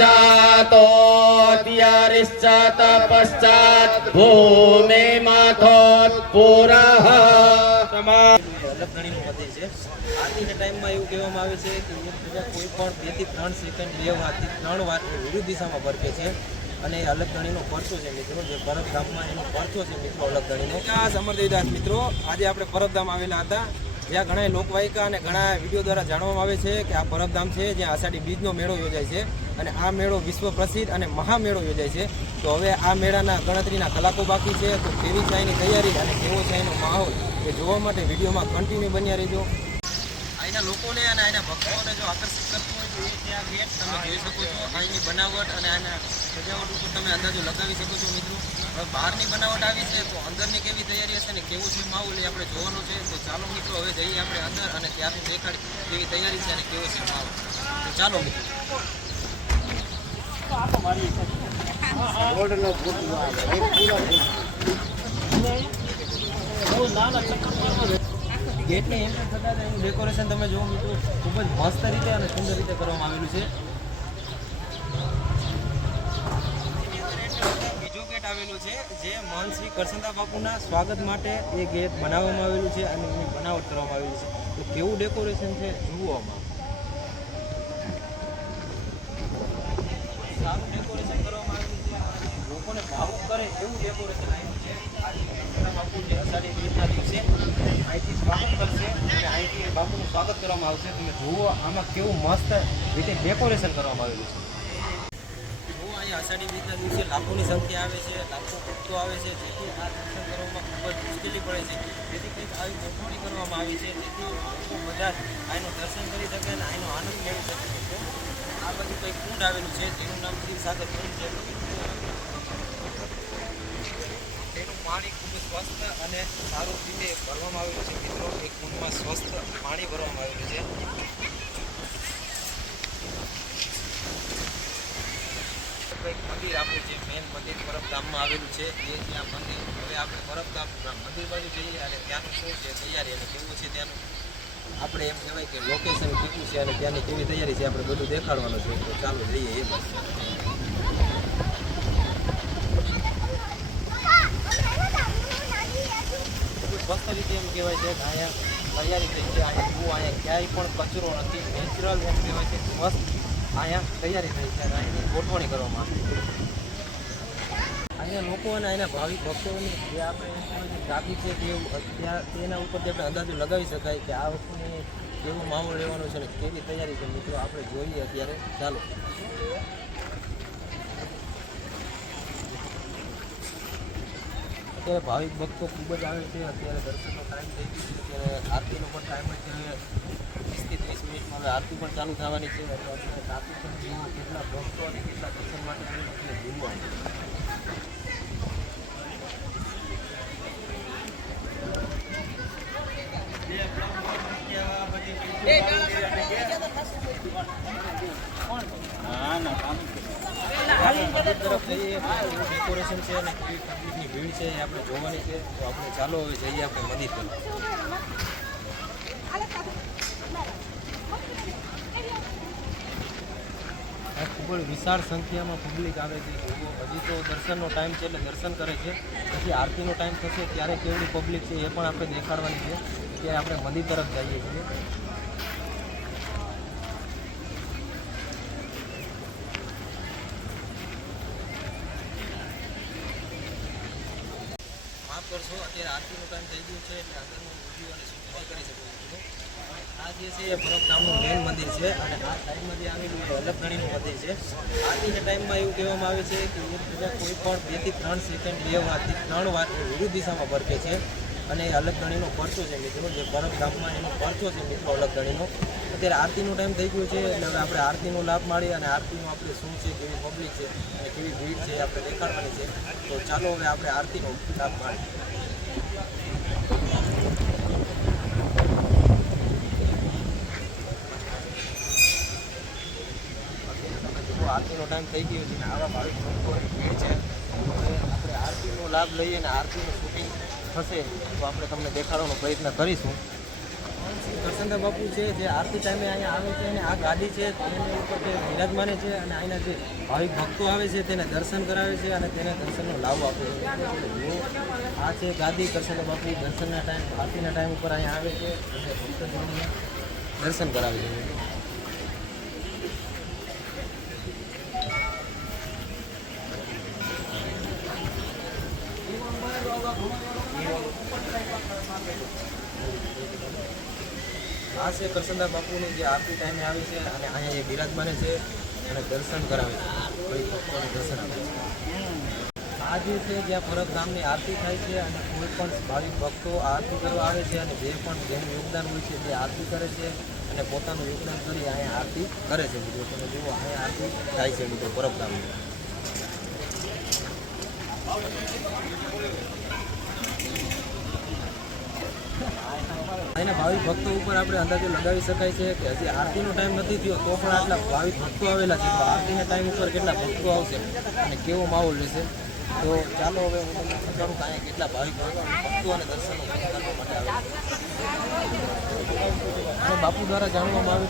जातोऽत्यरिश्च तपश्चात् भूमे माथोत्पुरः અલગધણીનું મંદિર છે. આરતીના ટાઈમમાં એવું કહેવામાં આવે છે કે એક પૂજા કોઈ પણ 2 થી 3 સેકન્ડ 2 વારથી 3 વાર વિરુદ્ધ દિશામાં ફરકે છે અને અલગધણીનો પરચો છે મિત્રો, જે પરબધામમાં એનો પરચો છે મિત્રો અલગધણીનો. સમર્થવિદાસ મિત્રો, આજે આપણે પરબધામ આવેલા હતા, જ્યાં ઘણા લોકવાયકા અને ઘણા વિડીયો દ્વારા જાણવામાં આવે છે કે આ પરબધામ છે જ્યાં આષાઢી બીજનો મેળો યોજાય છે અને આ મેળો વિશ્વ પ્રસિદ્ધ અને મહામેળો યોજાય છે. તો હવે આ મેળાના ગણતરીના કલાકો બાકી છે, તો કેવી છે એની તૈયારી અને કેવો છે એનો માહોલ એ જોવા માટે વિડીયોમાં કન્ટિન્યુ બન્યા રહેજો. અહીંના લોકોને અને અહીંના ભક્તોને જો આકર્ષિત કરતું હોય તો એ ત્યાં ગેટ તમે જોઈ શકો છો. અહીંની બનાવટ અને આના સજાવટ ઉપર તમે અંદાજો લગાવી શકો છો મિત્રો. હવે બહારની બનાવટ આવી છે તો અંદરની કેવી તૈયારી હશે ને કેવું છે માહોલ એ આપણે જોવાનું છે. તો ચાલો મિત્રો હવે જઈએ આપણે અંદર અને ત્યારનું દેખાડી કેવી તૈયારી છે અને કેવો છે માહોલ. તો ચાલો મિત્રો. ગેટને એન્ટર થતાં એનું ડેકોરેશન તમે જુઓ મિત્રો, ખૂબ જ મસ્ત રીતે અને સુંદર રીતે કરવામાં આવેલું છે. બીજો ગેટ આવેલું છે જે મહંત શ્રી કરસનદાસ બાપુના સ્વાગત માટે એ ગેટ બનાવવામાં આવેલું છે અને એની બનાવટ કરવામાં આવેલી છે. તો કેવું ડેકોરેશન છે જુઓમાં, સારું ડેકોરેશન કરવામાં આવેલું છે અને લોકોને ભાવુક કરે એવું ડેકોરેશન આવ્યું છે. આજે કરસનદાસ બાપુ જે અષાઢી બીજના દિવસે અહીંથી સ્વાગત કરશે અને અહીંથી બાપુનું સ્વાગત કરવામાં આવશે. તમે જુઓ આમાં કેવું મસ્ત રીતે ડેકોરેશન કરવામાં આવેલું છે. જુઓ અહીંયા અષાઢી બીજના દિવસે લાખોની સંખ્યા આવે છે, લાખો ભક્તો આવે છે, જેથી આ દર્શન કરવામાં ખૂબ જ મુશ્કેલી પડે છે. જેથી કંઈક આવી ગોઠવણી કરવામાં આવી છે જેથી લોકો બધા અહીંનું દર્શન કરી શકે અને અહીંનો આનંદ મેળવી શકે છે. આ બધું કંઈક કુંડ આવેલું છે જેનું નામ ક્ષીરસાગર કુંડ છે. તેનું પાણી ખૂબ સ્વસ્થ અને સારું રીતે ભરવામાં આવેલું છે મિત્રો. એક કુંડમાં સ્વસ્થ પાણી ભરવામાં આવેલું છે. એક મંદિર આપણું જે મેન મંદિર પરબધામમાં આવેલું છે એ ત્યાં મંદિર. હવે આપણે પરબધામ મંદિર બાજુ જઈએ અને ત્યાંનું શું છે તૈયારી અને કેવું છે ત્યાંનું આપણે એમ કહેવાય કે લોકેશન કેવું છે અને ત્યાંની કેવી તૈયારી છે આપણે બધું દેખાડવાનું છે. તો ચાલો જઈએ એ બસ. સ્વસ્થ રીતે એમ કહેવાય છે કે અહીંયા તૈયારી થઈ છે. અહીંયા જુઓ અહીંયા ક્યાંય પણ કચરો નથી, નેચરલ એમ કહેવાય છે મસ્ત અહીંયા તૈયારી થઈ છે અને અહીંની ગોઠવણી કરવામાં આવી છે. અહીંયા લોકો અને અહીંના ભાવિક ભક્તોની જે આપણે ટ્રાફિક છે તેના ઉપરથી આપણે અંદાજો લગાવી શકાય કે આ વસ્તુને કેવો માહોલ રહેવાનો છે અને કેવી તૈયારી છે મિત્રો આપણે જોઈએ અત્યારે. ચાલો અત્યારે ભાવિક ભક્તો ખૂબ જ આવે છે. અત્યારે દર્શનનો ટાઈમ થઈ ગયો છે, અત્યારે આરતીનો પણ ટાઈમ જ છે. 20 થી 30 મિનિટમાં હવે આરતી પણ ચાલુ થવાની છે. એટલે અત્યારે ટ્રાફિક પણ જુઓ કેટલા ભક્તો અને કેટલા દર્શન માટે એટલે જોવાનું. ડેકોરેશન છે અને કેવી પબ્લિકની ભીડ છે એ આપણે જોવાની છે. તો આપણે ચાલો હવે જઈએ આપણે મંદિર તરફ. ખૂબ જ વિશાળ સંખ્યામાં પબ્લિક આવે છે. હજી તો દર્શનનો ટાઈમ છે એટલે દર્શન કરે છે. પછી આરતીનો ટાઈમ થશે ત્યારે કેવડી પબ્લિક છે એ પણ આપણે દેખાડવાની છે. ત્યારે આપણે મંદિર તરફ જઈએ છીએ. કરશો અત્યારે આરતીનો ટાઈમ થઈ ગયો છે એટલે આગળનો વિડીયો અને શૂટ નહીં કરી શકો છો. આ જે છે એ પરબધામનું મેન મંદિર છે અને આ સાઈડમાં જે આવેલું એ અલગધણીનું મંદિર છે. આરતીના ટાઈમમાં એવું કહેવામાં આવે છે કે એક પૂજા કોઈ પણ 2 થી 3 સેકન્ડ 2 વારથી 3 વાર વિરુદ્ધ દિશામાં ફરકે છે અને એ અલગધણીનો પરચો છે મિત્રો, જે પરબધામમાં એનો પરચો છે મિત્રો અલગધણીનો. અત્યારે આરતીનો ટાઈમ થઈ ગયો છે એટલે હવે આપણે આરતીનો લાભ માણીએ અને આરતીનું આપણે શું છે, કેવી પબ્લિક છે અને કેવી ભીડ છે એ આપણે દેખાડવાની છે. તો ચાલો હવે આપણે આરતીનો લાભ માણીએ. આરતીનો ટાઈમ થઈ ગયો છે અને આવા ભાવિક ભક્તોની ભીડ છે. હવે આપણે આરતીનો લાભ લઈએ અને આરતીનું શૂટિંગ થશે તો આપણે તમને દેખાડવાનો પ્રયત્ન કરીશું. કરસનદાસ બાપુ છે જે આરતી ટાઈમે અહીંયા આવે છે અને આ ગાદી છે તેની ઉપર તે બિરાજમાને છે અને અહીંના જે ભાવિક ભક્તો આવે છે તેને દર્શન કરાવે છે અને તેને દર્શનનો લાભ આપે છે. આ છે ગાદી કરસનદાસ બાપુ દર્શનના ટાઈમ આરતીના ટાઈમ ઉપર અહીંયા આવે છે અને ભક્તજનોને દર્શન કરાવે છે. આ છે કરસનદાસ બાપુની જે આરતી ટાઈમે આવે છે અને અહીંયા એ બિરાજમાને છે અને દર્શન કરાવે છે, કોઈ ભક્તોને દર્શન આપે છે. આ જે છે જ્યાં ફરક ગામની આરતી થાય છે અને કોઈ પણ ભાવિક ભક્તો આરતી કરવા આવે છે અને જે પણ જેનું યોગદાન હોય છે તે આરતી કરે છે અને પોતાનું યોગદાન કરી અહીંયા આરતી કરે છે. મિત્રો તમે જુઓ અહીંયા આરતી થાય છે મિત્રો ફરક ગામની. અહીંના ભાવિક ભક્તો ઉપર આપણે અંદાજો લગાવી શકાય છે કે હજી આરતીનો ટાઈમ નથી થયો તો પણ આટલા ભાવિક ભક્તો આવેલા છે. તો આરતીના ટાઈમ ઉપર કેટલા ભક્તો આવશે અને કેવો માહોલ રહેશે. તો ચાલો હવે હું તમને બતાવું કે અહીંયા કેટલા ભાવિક ભક્તો અને દર્શનો કરવા માટે આવે છે. બાપુ દ્વારા જાણવામાં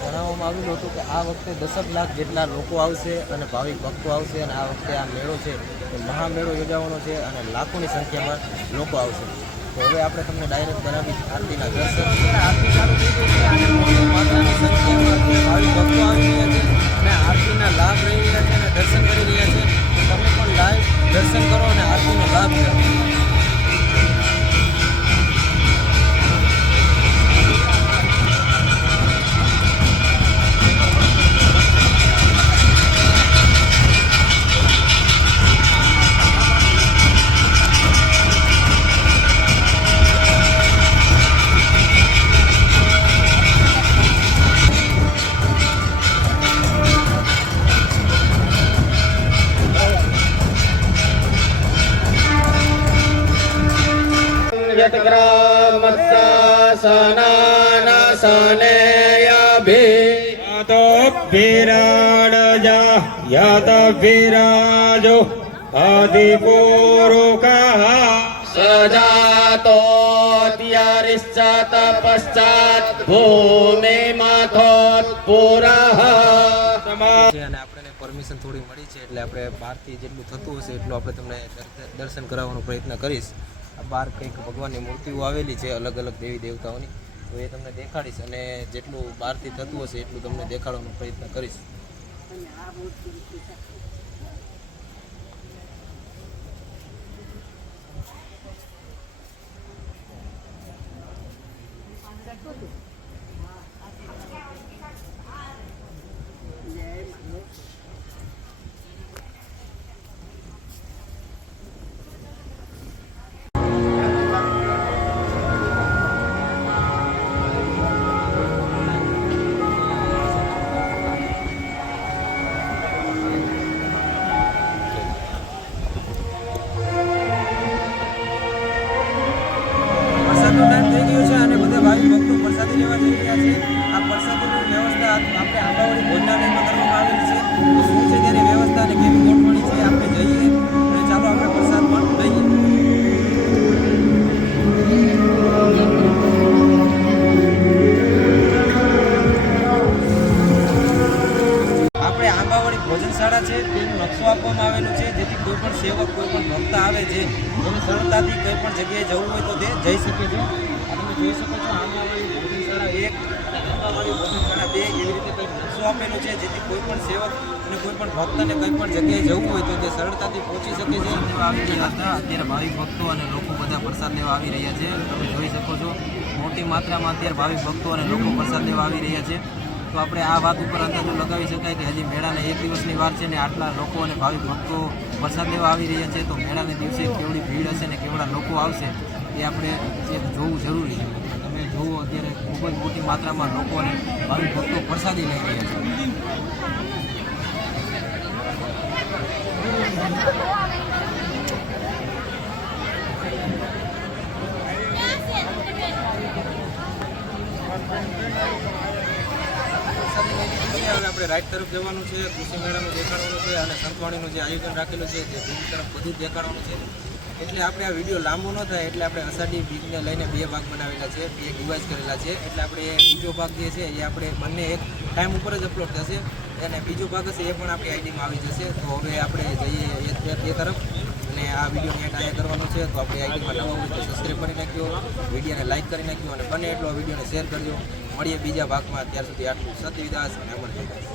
જણાવવામાં આવેલું હતું કે આ વખતે 10 લાખ જેટલા લોકો આવશે અને ભાવિક ભક્તો આવશે અને આ વખતે આ મેળો છે એ મહામેળો યોજાવાનો છે અને લાખોની સંખ્યામાં લોકો આવશે. તો હવે આપણે તમને ડાયરેક્ટ કરાવી આરતીના દર્શન. આરતી ચાલુ થઈ ગઈ છે અને મોટી માત્રાની સંખ્યામાં ભાવિક ભક્તો આવી રહ્યા છે અને આરતીના લાભ લઈ રહ્યા છે અને દર્શન કરી રહ્યા છે. તમે પણ લાઈવ દર્શન કરો અને આરતીનો લાભ લો. વિરાજો આદિપુરુષः સજાતો ત્યારિશ્ચાત પશ્ચાત ભૂમિ માથોત પુરઃ. અને આપણને પરમિશન થોડી મળી છે એટલે આપણે બહારથી જેટલું થતું હશે એટલું આપણે તમને દર્શન કરાવવાનો પ્રયત્ન કરીશ. આ બહાર કંઈક ભગવાનની મૂર્તિઓ આવેલી છે અલગ અલગ દેવી દેવતાઓની, તો એ તમને દેખાડીશ અને જેટલું બહારથી થતું હશે એટલું તમને દેખાડવાનો પ્રયત્ન કરીશ. ભોજનશાળા છે તેનો નકશો આપવામાં આવેલો છે જેથી કોઈ પણ સેવક કોઈ પણ ભક્ત આવે છે એને સરળતાથી કોઈ પણ જગ્યાએ જવું હોય તો તે જઈ શકે છે. તમે જોઈ શકો છો આંબાવાડી ભોજનશાળા 1 આંબાવાડી ભોજનશાળા 2 એવી રીતે કંઈક નકશો આપેલો છે જેથી કોઈ પણ સેવક અને કોઈ પણ ભક્તને કંઈ પણ જગ્યાએ જવું હોય તો તે સરળતાથી પહોંચી શકે છે. આવી રહ્યા હતા અત્યારે ભાવિક ભક્તો અને લોકો બધા પ્રસાદ લેવા આવી રહ્યા છે. તમે જોઈ શકો છો મોટી માત્રામાં અત્યારે ભાવિક ભક્તો અને લોકો પ્રસાદ લેવા આવી રહ્યા છે. તો આપણે આ વાત ઉપર અંદાજો લગાવી શકાય કે હજી મેળાને 1 દિવસની વાર છે ને આટલા લોકો અને ભાવિક ભક્તો પ્રસાદ લેવા આવી રહ્યા છે. તો મેળાને દિવસે કેવડી ભીડ હશે ને કેવડા લોકો આવશે એ આપણે જોવું જરૂરી છે. તમે જુઓ અત્યારે ખૂબ જ મોટી માત્રામાં લોકો અને ભાવિક ભક્તો પ્રસાદી લઈ રહ્યા છે. આપણે રાઈટ તરફ જવાનું છે, કૃષિ મેળાનું દેખાડવાનું છે અને સંતવાણીનું જે આયોજન રાખેલું છે જે ભૂમિ તરફ બધું જ દેખાડવાનું છે. એટલે આપણે આ વિડીયો લાંબો ન થાય એટલે આપણે અષાઢી બીજને લઈને 2 ભાગ બનાવેલા છે, 2 ડિવાઇસ કરેલા છે. એટલે આપણે બીજો ભાગ જે છે એ આપણે બંને એક ટાઈમ ઉપર જ અપલોડ થશે અને બીજો ભાગ હશે એ પણ આપણી આઈડીમાં આવી જશે. તો હવે આપણે જઈએ એ તરફ અને આ વિડીયો નેટ આયા કરવાનો છે. તો આપણી આઈડીમાં નવા હોય તો સબસ્ક્રાઈબ કરી નાખ્યો, વિડીયોને લાઈક કરી નાખ્યો અને બને એટલો વિડીયોને શેર કરજો. મળીએ બીજા ભાગમાં. ત્યાર સુધી આટલું. સત વિદાસ અને અમર વિદાસ.